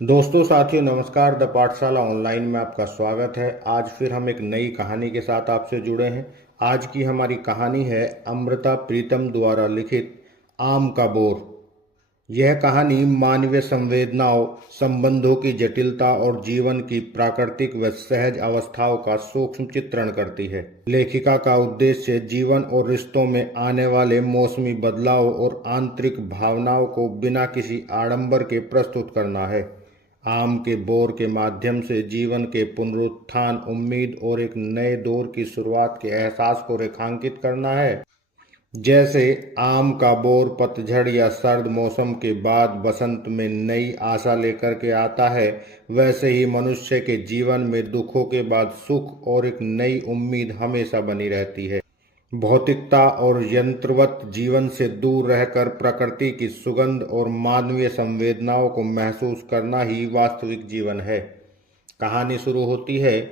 दोस्तों साथियों नमस्कार। द पाठशाला ऑनलाइन में आपका स्वागत है। आज फिर हम एक नई कहानी के साथ आपसे जुड़े हैं। आज की हमारी कहानी है अमृता प्रीतम द्वारा लिखित आम का बोर। यह कहानी मानवीय संवेदनाओं, संबंधों की जटिलता और जीवन की प्राकृतिक व सहज अवस्थाओं का सूक्ष्म चित्रण करती है। लेखिका का उद्देश्य जीवन और रिश्तों में आने वाले मौसमी बदलाव और आंतरिक भावनाओं को बिना किसी आडंबर के प्रस्तुत करना है। आम के बोर के माध्यम से जीवन के पुनरुत्थान, उम्मीद और एक नए दौर की शुरुआत के एहसास को रेखांकित करना है। जैसे आम का बोर पतझड़ या सर्द मौसम के बाद बसंत में नई आशा लेकर के आता है, वैसे ही मनुष्य के जीवन में दुखों के बाद सुख और एक नई उम्मीद हमेशा बनी रहती है। भौतिकता और यंत्रवत जीवन से दूर रहकर प्रकृति की सुगंध और मानवीय संवेदनाओं को महसूस करना ही वास्तविक जीवन है। कहानी शुरू होती है।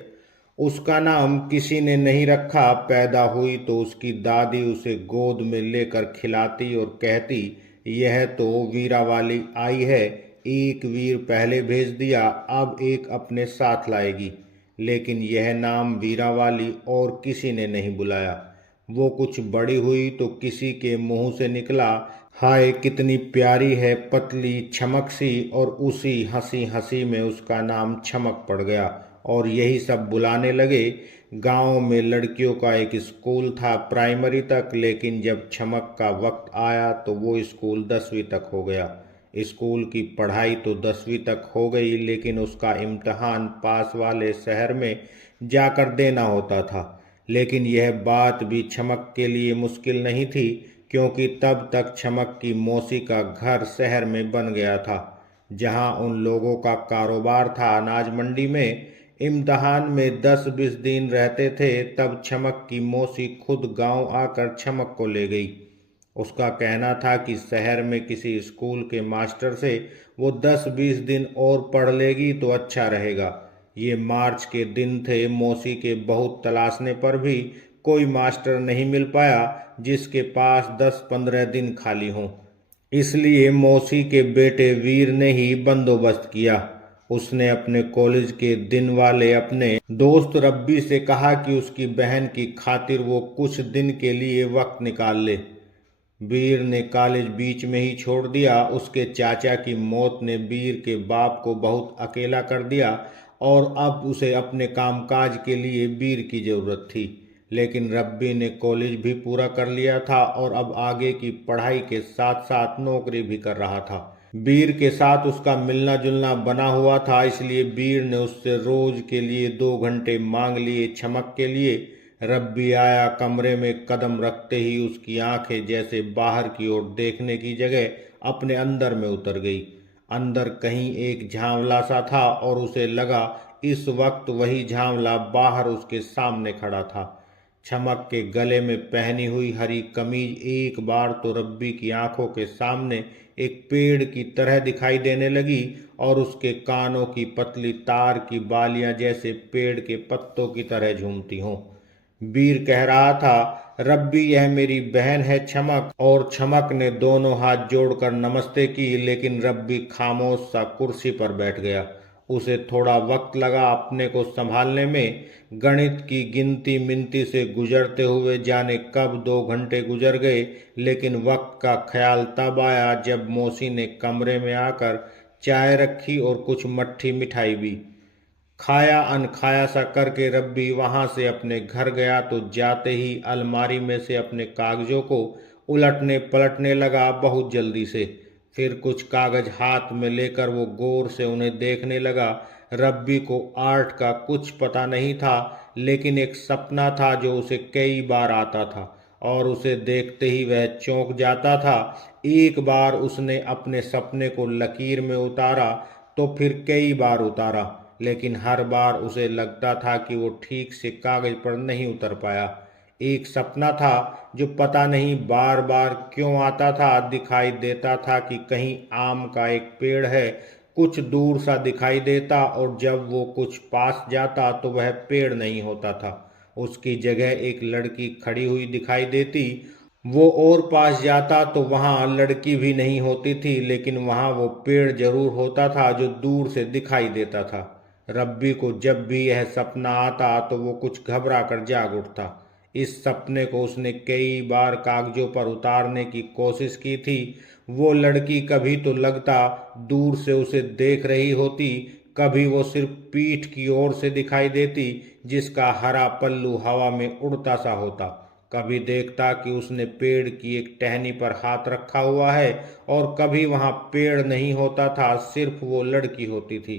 उसका नाम किसी ने नहीं रखा। पैदा हुई तो उसकी दादी उसे गोद में लेकर खिलाती और कहती, यह तो वीरा वाली आई है। एक वीर पहले भेज दिया, अब एक अपने साथ लाएगी। लेकिन यह नाम वीरा वाली और किसी ने नहीं बुलाया। वो कुछ बड़ी हुई तो किसी के मुंह से निकला, हाय कितनी प्यारी है पतली छमक सी, और उसी हंसी हंसी में उसका नाम छमक पड़ गया और यही सब बुलाने लगे। गांव में लड़कियों का एक स्कूल था प्राइमरी तक, लेकिन जब छमक का वक्त आया तो वो स्कूल 10वीं तक हो गया। स्कूल की पढ़ाई तो 10वीं तक हो गई, लेकिन उसका इम्तहान पास वाले शहर में जाकर देना होता था। लेकिन यह बात भी छमक के लिए मुश्किल नहीं थी, क्योंकि तब तक छमक की मौसी का घर शहर में बन गया था, जहां उन लोगों का कारोबार था अनाज मंडी में। इम्तहान में 10-20 दिन रहते थे, तब छमक की मौसी खुद गांव आकर छमक को ले गई। उसका कहना था कि शहर में किसी स्कूल के मास्टर से वो 10-20 दिन और पढ़ लेगी तो अच्छा रहेगा। ये मार्च के दिन थे। मौसी के बहुत तलाशने पर भी कोई मास्टर नहीं मिल पाया जिसके पास 10-15 दिन खाली हों। इसलिए मौसी के बेटे वीर ने ही बंदोबस्त किया। उसने अपने कॉलेज के दिन वाले अपने दोस्त रब्बी से कहा कि उसकी बहन की खातिर वो कुछ दिन के लिए वक्त निकाल ले। वीर ने कॉलेज बीच में ही छोड़ दिया। उसके चाचा की मौत ने वीर के बाप को बहुत अकेला कर दिया और अब उसे अपने कामकाज के लिए वीर की जरूरत थी। लेकिन रब्बी ने कॉलेज भी पूरा कर लिया था और अब आगे की पढ़ाई के साथ साथ नौकरी भी कर रहा था। वीर के साथ उसका मिलना जुलना बना हुआ था, इसलिए वीर ने उससे रोज के लिए 2 घंटे मांग लिए छमक के लिए। रब्बी आया। कमरे में कदम रखते ही उसकी आंखें जैसे बाहर की ओर देखने की जगह अपने अंदर में उतर गई। अंदर कहीं एक झांवला सा था और उसे लगा इस वक्त वही झांवला बाहर उसके सामने खड़ा था। छमक के गले में पहनी हुई हरी कमीज एक बार तो रब्बी की आंखों के सामने एक पेड़ की तरह दिखाई देने लगी और उसके कानों की पतली तार की बालियां जैसे पेड़ के पत्तों की तरह झूमती हों। वीर कह रहा था, रब्बी यह मेरी बहन है छमक। और छमक ने दोनों हाथ जोड़कर नमस्ते की, लेकिन रब्बी खामोश सा कुर्सी पर बैठ गया। उसे थोड़ा वक्त लगा अपने को संभालने में। गणित की गिनती मिनती से गुजरते हुए जाने कब 2 घंटे गुजर गए, लेकिन वक्त का ख्याल तब आया जब मौसी ने कमरे में आकर चाय रखी और कुछ मट्ठी मिठाई भी। खाया अनखाया सा करके रब्बी वहां से अपने घर गया तो जाते ही अलमारी में से अपने कागजों को उलटने पलटने लगा बहुत जल्दी से। फिर कुछ कागज हाथ में लेकर वो गौर से उन्हें देखने लगा। रब्बी को आर्ट का कुछ पता नहीं था, लेकिन एक सपना था जो उसे कई बार आता था और उसे देखते ही वह चौंक जाता था। एक बार उसने अपने सपने को लकीर में उतारा तो फिर कई बार उतारा, लेकिन हर बार उसे लगता था कि वो ठीक से कागज पर नहीं उतर पाया। एक सपना था जो पता नहीं बार बार क्यों आता था। दिखाई देता था कि कहीं आम का एक पेड़ है, कुछ दूर सा दिखाई देता, और जब वो कुछ पास जाता तो वह पेड़ नहीं होता था। उसकी जगह एक लड़की खड़ी हुई दिखाई देती। वो और पास जाता तो वहां लड़की भी नहीं होती थी, लेकिन वहां वो पेड़ जरूर होता था जो दूर से दिखाई देता था। रब्बी को जब भी यह सपना आता तो वो कुछ घबरा कर जाग उठता। इस सपने को उसने कई बार कागजों पर उतारने की कोशिश की थी। वो लड़की कभी तो लगता दूर से उसे देख रही होती, कभी वो सिर्फ पीठ की ओर से दिखाई देती जिसका हरा पल्लू हवा में उड़ता सा होता। कभी देखता कि उसने पेड़ की एक टहनी पर हाथ रखा हुआ है, और कभी वहां पेड़ नहीं होता था, सिर्फ वो लड़की होती थी।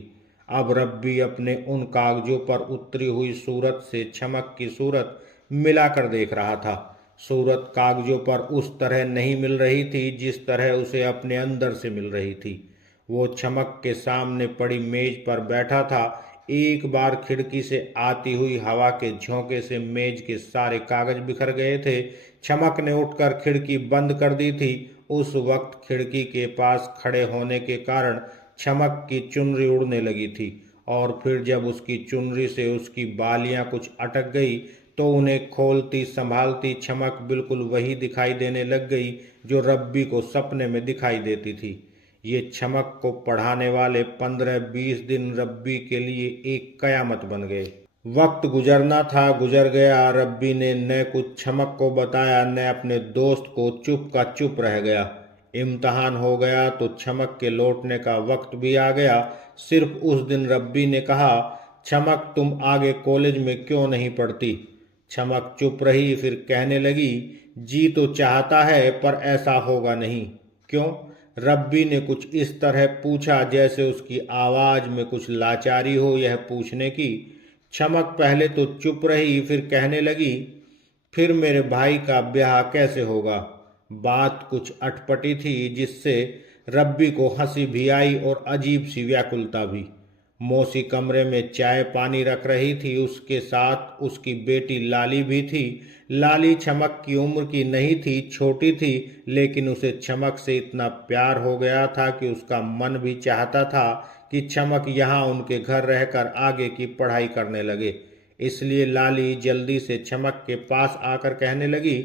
अब रब्बी अपने उन कागजों पर उतरी हुई सूरत से चमक की सूरत मिलाकर देख रहा था। सूरत कागजों पर उस तरह नहीं मिल रही थी जिस तरह उसे अपने अंदर से मिल रही थी। वो चमक के सामने पड़ी मेज पर बैठा था। एक बार खिड़की से आती हुई हवा के झोंके से मेज के सारे कागज बिखर गए थे। चमक ने उठकर खिड़की बंद कर दी थी। उस वक्त खिड़की के पास खड़े होने के कारण चमक की चुनरी उड़ने लगी थी, और फिर जब उसकी चुनरी से उसकी बालियां कुछ अटक गई तो उन्हें खोलती संभालती चमक बिल्कुल वही दिखाई देने लग गई जो रब्बी को सपने में दिखाई देती थी। ये चमक को पढ़ाने वाले 15-20 दिन रब्बी के लिए एक कयामत बन गए। वक्त गुजरना था, गुजर गया। रब्बी ने न कुछ चमक को बताया न अपने दोस्त को, चुप का चुप रह गया। इम्तहान हो गया तो चमक के लौटने का वक्त भी आ गया। सिर्फ उस दिन रब्बी ने कहा, चमक तुम आगे कॉलेज में क्यों नहीं पढ़ती? चमक चुप रही, फिर कहने लगी, जी तो चाहता है पर ऐसा होगा नहीं। क्यों? रब्बी ने कुछ इस तरह पूछा जैसे उसकी आवाज में कुछ लाचारी हो यह पूछने की। चमक पहले तो चुप रही, फिर कहने लगी, फिर मेरे भाई का ब्याह कैसे होगा? बात कुछ अटपटी थी जिससे रब्बी को हंसी भी आई और अजीब सी व्याकुलता भी। मौसी कमरे में चाय पानी रख रही थी, उसके साथ उसकी बेटी लाली भी थी। लाली चमक की उम्र की नहीं थी, छोटी थी, लेकिन उसे चमक से इतना प्यार हो गया था कि उसका मन भी चाहता था कि चमक यहाँ उनके घर रहकर आगे की पढ़ाई करने लगे। इसलिए लाली जल्दी से चमक के पास आकर कहने लगी,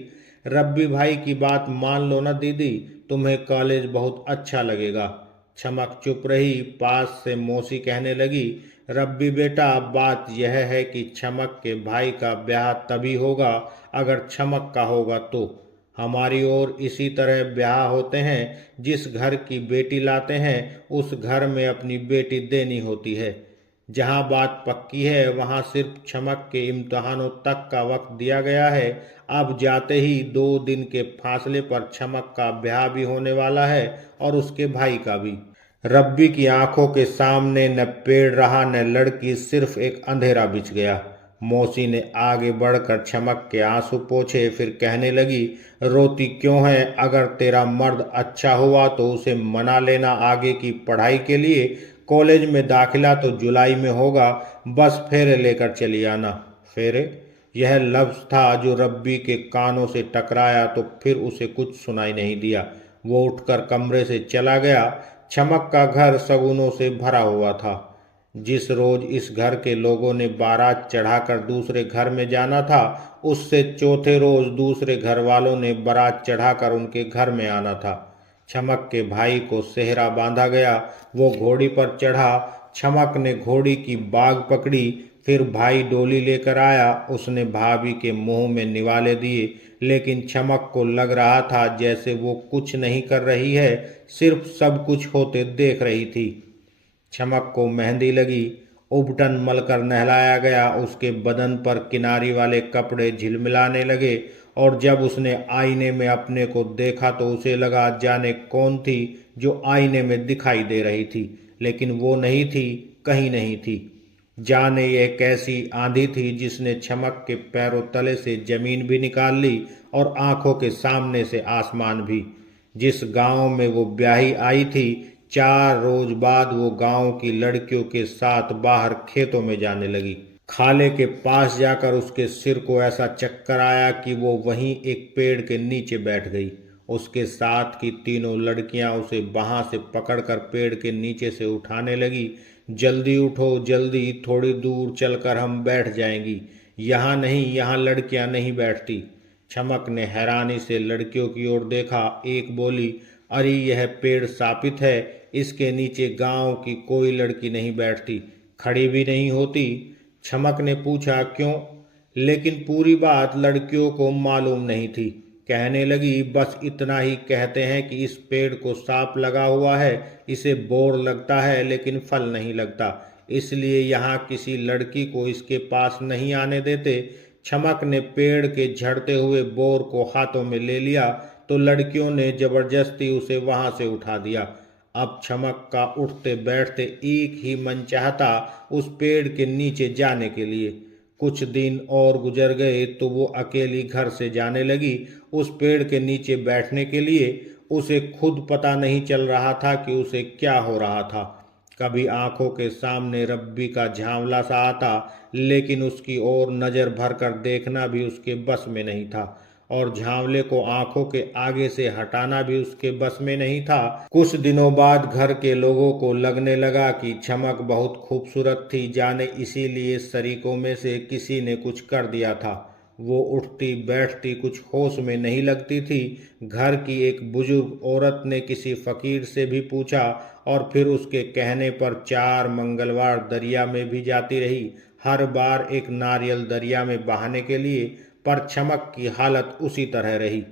रब्बी भाई की बात मान लो ना दीदी, तुम्हें कॉलेज बहुत अच्छा लगेगा। चमक चुप रही। पास से मौसी कहने लगी, रब्बी बेटा, बात यह है कि चमक के भाई का ब्याह तभी होगा अगर चमक का होगा तो। हमारी ओर इसी तरह ब्याह होते हैं। जिस घर की बेटी लाते हैं उस घर में अपनी बेटी देनी होती है। जहां बात पक्की है वहां सिर्फ चमक के इम्तहानों तक का वक्त दिया गया है। अब जाते ही 2 दिन के फासले पर चमक का ब्याह भी होने वाला है और उसके भाई का भी। रब्बी की आंखों के सामने न पेड़ रहा न लड़की, सिर्फ एक अंधेरा बिछ गया। मौसी ने आगे बढ़कर चमक के आंसू पोंछे, फिर कहने लगी, रोती क्यों है? अगर तेरा मर्द अच्छा हुआ तो उसे मना लेना आगे की पढ़ाई के लिए। कॉलेज में दाखिला तो जुलाई में होगा, बस फेरे लेकर चली आना। फेरे? यह लफ्ज था जो रब्बी के कानों से टकराया तो फिर उसे कुछ सुनाई नहीं दिया। वो उठकर कमरे से चला गया। चमक का घर शगुनों से भरा हुआ था। जिस रोज इस घर के लोगों ने बारात चढ़ाकर दूसरे घर में जाना था, उससे चौथे रोज दूसरे घर वालों ने बारात चढ़ाकर उनके घर में आना था। चमक के भाई को सेहरा बांधा गया। वो घोड़ी पर चढ़ा। चमक ने घोड़ी की बाग पकड़ी। फिर भाई डोली लेकर आया। उसने भाभी के मुंह में निवाले दिए, लेकिन चमक को लग रहा था जैसे वो कुछ नहीं कर रही है, सिर्फ सब कुछ होते देख रही थी। चमक को मेहंदी लगी। उबटन मलकर नहलाया गया। उसके बदन पर किनारी वाले कपड़े झिलमिलाने लगे, और जब उसने आईने में अपने को देखा तो उसे लगा जाने कौन थी जो आईने में दिखाई दे रही थी, लेकिन वो नहीं थी, कहीं नहीं थी। जाने यह कैसी आंधी थी जिसने चमक के पैरों तले से जमीन भी निकाल ली और आंखों के सामने से आसमान भी। जिस गांव में वो ब्याही आई थी, 4 रोज बाद वो गांव की लड़कियों के साथ बाहर खेतों में जाने लगी। खाले के पास जाकर उसके सिर को ऐसा चक्कर आया कि वो वहीं एक पेड़ के नीचे बैठ गई। उसके साथ की तीनों लड़कियां उसे बाहां से पकड़कर पेड़ के नीचे से उठाने लगी। जल्दी उठो, जल्दी, थोड़ी दूर चलकर हम बैठ जाएंगी। यहाँ नहीं, यहाँ लड़कियां नहीं बैठती। चमक ने हैरानी से लड़कियों की ओर देखा। एक बोली, अरे यह पेड़ शापित है, इसके नीचे गांव की कोई लड़की नहीं बैठती, खड़ी भी नहीं होती। चमक ने पूछा, क्यों? लेकिन पूरी बात लड़कियों को मालूम नहीं थी। कहने लगी, बस इतना ही कहते हैं कि इस पेड़ को सांप लगा हुआ है, इसे बोर लगता है लेकिन फल नहीं लगता, इसलिए यहाँ किसी लड़की को इसके पास नहीं आने देते। चमक ने पेड़ के झड़ते हुए बोर को हाथों में ले लिया तो लड़कियों ने जबरदस्ती उसे वहां से उठा दिया। अब चमक का उठते बैठते एक ही मन चाहता, उस पेड़ के नीचे जाने के लिए। कुछ दिन और गुजर गए तो वो अकेली घर से जाने लगी उस पेड़ के नीचे बैठने के लिए। उसे खुद पता नहीं चल रहा था कि उसे क्या हो रहा था। कभी आंखों के सामने रब्बी का झांवला सा आता, लेकिन उसकी ओर नजर भरकर देखना भी उसके बस में नहीं था, और झांवले को आंखों के आगे से हटाना भी उसके बस में नहीं था। कुछ दिनों बाद घर के लोगों को लगने लगा कि चमक बहुत खूबसूरत थी, जाने इसीलिए शरीकों में से किसी ने कुछ कर दिया था। वो उठती बैठती कुछ होश में नहीं लगती थी। घर की एक बुजुर्ग औरत ने किसी फकीर से भी पूछा और फिर उसके कहने पर 4 मंगलवार दरिया में भी जाती रही, हर बार एक नारियल दरिया में बहाने के लिए। पर चमक की हालत उसी तरह रही।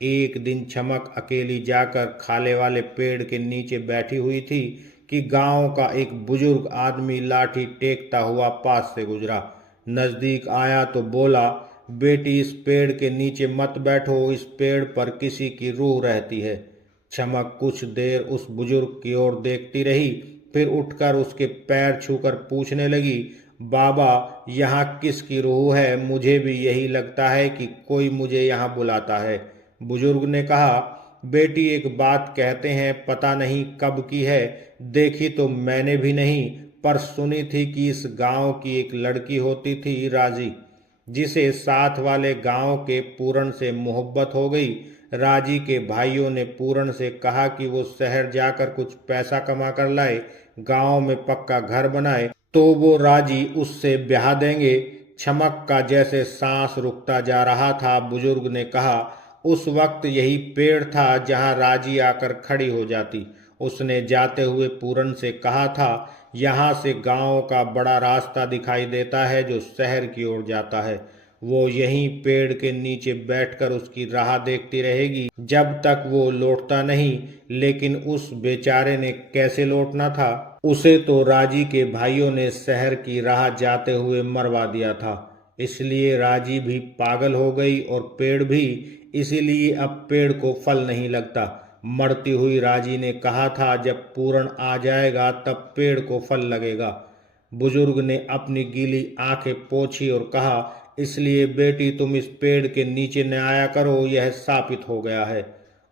एक दिन चमक अकेली जाकर खाले वाले पेड़ के नीचे बैठी हुई थी कि गांव का एक बुजुर्ग आदमी लाठी टेकता हुआ पास से गुजरा। नजदीक आया तो बोला, बेटी इस पेड़ के नीचे मत बैठो, इस पेड़ पर किसी की रूह रहती है। चमक कुछ देर उस बुजुर्ग की ओर देखती रही, फिर उठकर उसके पैर छूकर पूछने लगी, बाबा यहाँ किसकी रूह है? मुझे भी यही लगता है कि कोई मुझे यहाँ बुलाता है। बुजुर्ग ने कहा, बेटी एक बात कहते हैं, पता नहीं कब की है, देखी तो मैंने भी नहीं, पर सुनी थी कि इस गांव की एक लड़की होती थी राजी, जिसे साथ वाले गांव के पूरन से मोहब्बत हो गई। राजी के भाइयों ने पूरन से कहा कि वो शहर जाकर कुछ पैसा कमा कर लाए, गांव में पक्का घर बनाए तो वो राजी उससे ब्याह देंगे। चमक का जैसे सांस रुकता जा रहा था। बुजुर्ग ने कहा, उस वक्त यही पेड़ था जहां राजी आकर खड़ी हो जाती। उसने जाते हुए पूरन से कहा था, यहाँ से गांव का बड़ा रास्ता दिखाई देता है जो शहर की ओर जाता है। वो यहीं पेड़ के नीचे बैठकर उसकी राह देखती रहेगी जब तक वो लौटता नहीं। लेकिन उस बेचारे ने कैसे लौटना था? उसे तो राजी के भाइयों ने शहर की राह जाते हुए मरवा दिया था, इसलिए राजी भी पागल हो गई और पेड़ भी। इसीलिए अब पेड़ को फल नहीं लगता। मरती हुई राजी ने कहा था, जब पूर्ण आ जाएगा तब पेड़ को फल लगेगा। बुजुर्ग ने अपनी गीली आंखें पोंछी और कहा, इसलिए बेटी तुम इस पेड़ के नीचे न आया करो, यह शापित हो गया है।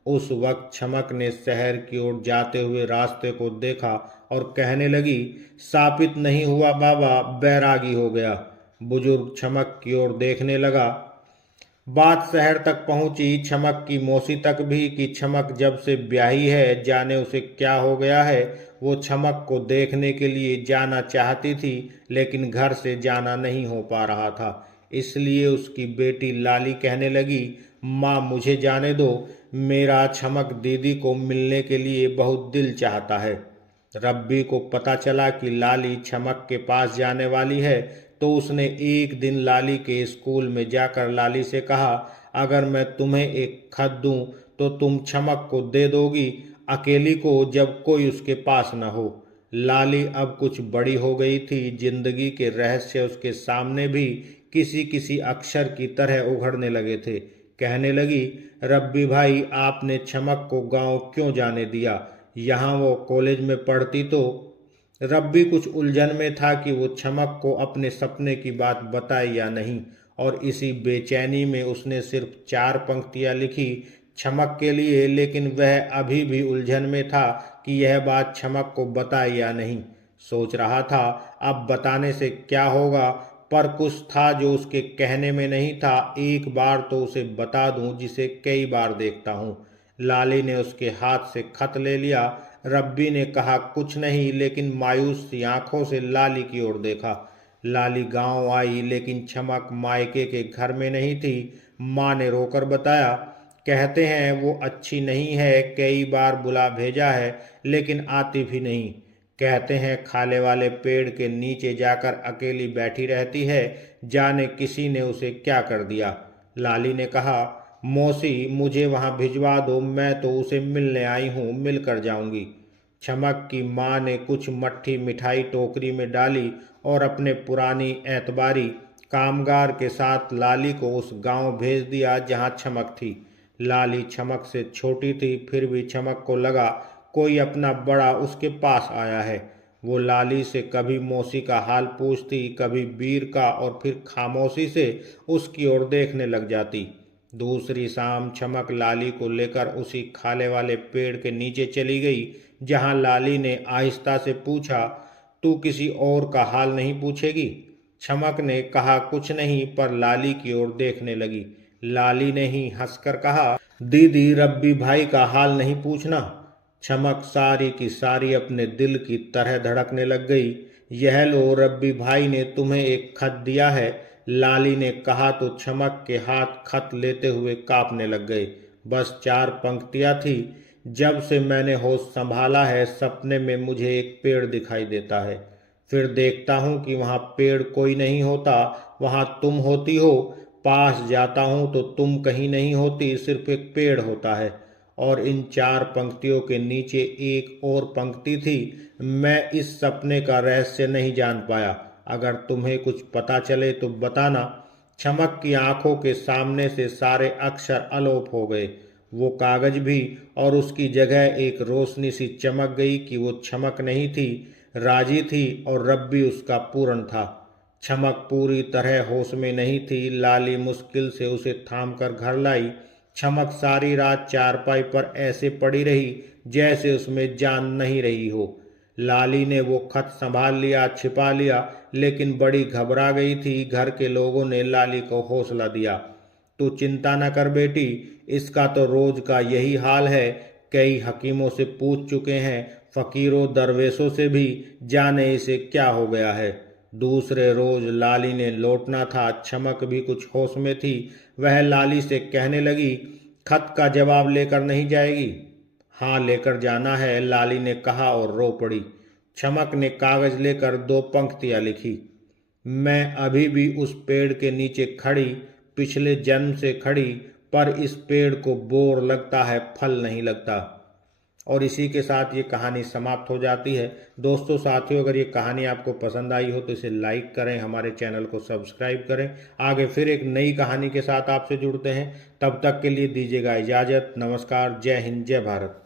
उस वक्त चमक ने शहर की ओर जाते हुए रास्ते को देखा और कहने लगी, शापित नहीं हुआ बाबा, बैरागी हो गया। बुजुर्ग चमक की ओर देखने लगा। बात शहर तक पहुंची, चमक की मौसी तक भी, कि चमक जब से ब्याही है जाने उसे क्या हो गया है। वो चमक को देखने के लिए जाना चाहती थी, लेकिन घर से जाना नहीं हो पा रहा था। इसलिए उसकी बेटी लाली कहने लगी, माँ मुझे जाने दो, मेरा चमक दीदी को मिलने के लिए बहुत दिल चाहता है। रब्बी को पता चला कि लाली चमक के पास जाने वाली है, तो उसने एक दिन लाली के स्कूल में जाकर लाली से कहा, अगर मैं तुम्हें एक खत दूं तो तुम चमक को दे दोगी, अकेली को, जब कोई उसके पास न हो। लाली अब कुछ बड़ी हो गई थी, जिंदगी के रहस्य उसके सामने भी किसी किसी अक्षर की तरह उघड़ने लगे थे। कहने लगी, रब्बी भाई आपने चमक को गांव क्यों जाने दिया? यहाँ वो कॉलेज में पढ़ती तो। रब्बी कुछ उलझन में था कि वो चमक को अपने सपने की बात बताए या नहीं, और इसी बेचैनी में उसने सिर्फ 4 पंक्तियां लिखी चमक के लिए। लेकिन वह अभी भी उलझन में था कि यह बात चमक को बताए या नहीं। सोच रहा था अब बताने से क्या होगा, पर कुछ था जो उसके कहने में नहीं था। एक बार तो उसे बता दूं जिसे कई बार देखता हूँ। लाली ने उसके हाथ से खत ले लिया। रब्बी ने कहा कुछ नहीं, लेकिन मायूस सी आंखों से लाली की ओर देखा। लाली गांव आई, लेकिन चमक मायके के घर में नहीं थी। माँ ने रोकर बताया, कहते हैं वो अच्छी नहीं है, कई बार बुला भेजा है लेकिन आती भी नहीं। कहते हैं खाले वाले पेड़ के नीचे जाकर अकेली बैठी रहती है, जाने किसी ने उसे क्या कर दिया। लाली ने कहा, मौसी मुझे वहां भिजवा दो, मैं तो उसे मिलने आई हूँ, मिल कर जाऊंगी। छमक की माँ ने कुछ मट्ठी मिठाई टोकरी में डाली और अपने पुरानी एतबारी कामगार के साथ लाली को उस गांव भेज दिया जहां छमक थी। लाली छमक से छोटी थी, फिर भी छमक को लगा कोई अपना बड़ा उसके पास आया है। वो लाली से कभी मौसी का हाल पूछती, कभी वीर का, और फिर खामोशी से उसकी ओर देखने लग जाती। दूसरी शाम छमक लाली को लेकर उसी खाले वाले पेड़ के नीचे चली गई जहां लाली ने आहिस्ता से पूछा, तू किसी और का हाल नहीं पूछेगी? छमक ने कहा, कुछ नहीं, पर लाली की ओर देखने लगी। लाली ने ही हंसकर कहा, दीदी रब्बी भाई का हाल नहीं पूछना? छमक सारी की सारी अपने दिल की तरह धड़कने लग गई। यह लो, रब्बी भाई ने तुम्हें एक खत दिया है, लाली ने कहा तो छमक के हाथ खत लेते हुए कांपने लग गए। बस 4 पंक्तियां थी। जब से मैंने होश संभाला है, सपने में मुझे एक पेड़ दिखाई देता है। फिर देखता हूँ कि वहाँ पेड़ कोई नहीं होता, वहाँ तुम होती हो। पास जाता हूँ तो तुम कहीं नहीं होती, सिर्फ एक पेड़ होता है। और इन 4 पंक्तियों के नीचे एक और पंक्ति थी, मैं इस सपने का रहस्य नहीं जान पाया, अगर तुम्हें कुछ पता चले तो बताना। छमक की आंखों के सामने से सारे अक्षर अलोप हो गए, वो कागज भी, और उसकी जगह एक रोशनी सी चमक गई कि वो छमक नहीं थी, राजी थी, और रब्बी उसका पूर्ण था। छमक पूरी तरह होश में नहीं थी। लाली मुश्किल से उसे थाम कर घर लाई। छमक सारी रात चारपाई पर ऐसे पड़ी रही जैसे उसमें जान नहीं रही हो। लाली ने वो खत संभाल लिया, छिपा लिया, लेकिन बड़ी घबरा गई थी। घर के लोगों ने लाली को हौसला दिया, तू चिंता न कर बेटी, इसका तो रोज का यही हाल है। कई हकीमों से पूछ चुके हैं, फकीरों दरवेशों से भी, जाने इसे क्या हो गया है। दूसरे रोज लाली ने लौटना था। छमक भी कुछ होश में थी। वह लाली से कहने लगी, खत का जवाब लेकर नहीं जाएगी? हाँ लेकर जाना है, लाली ने कहा और रो पड़ी। छमक ने कागज लेकर 2 पंक्तियां लिखी, मैं अभी भी उस पेड़ के नीचे खड़ी, पिछले जन्म से खड़ी, पर इस पेड़ को बोर लगता है, फल नहीं लगता। और इसी के साथ ये कहानी समाप्त हो जाती है। दोस्तों साथियों, अगर ये कहानी आपको पसंद आई हो तो इसे लाइक करें, हमारे चैनल को सब्सक्राइब करें। आगे फिर एक नई कहानी के साथ आपसे जुड़ते हैं, तब तक के लिए दीजिएगा इजाज़त। नमस्कार, जय हिंद, जय भारत।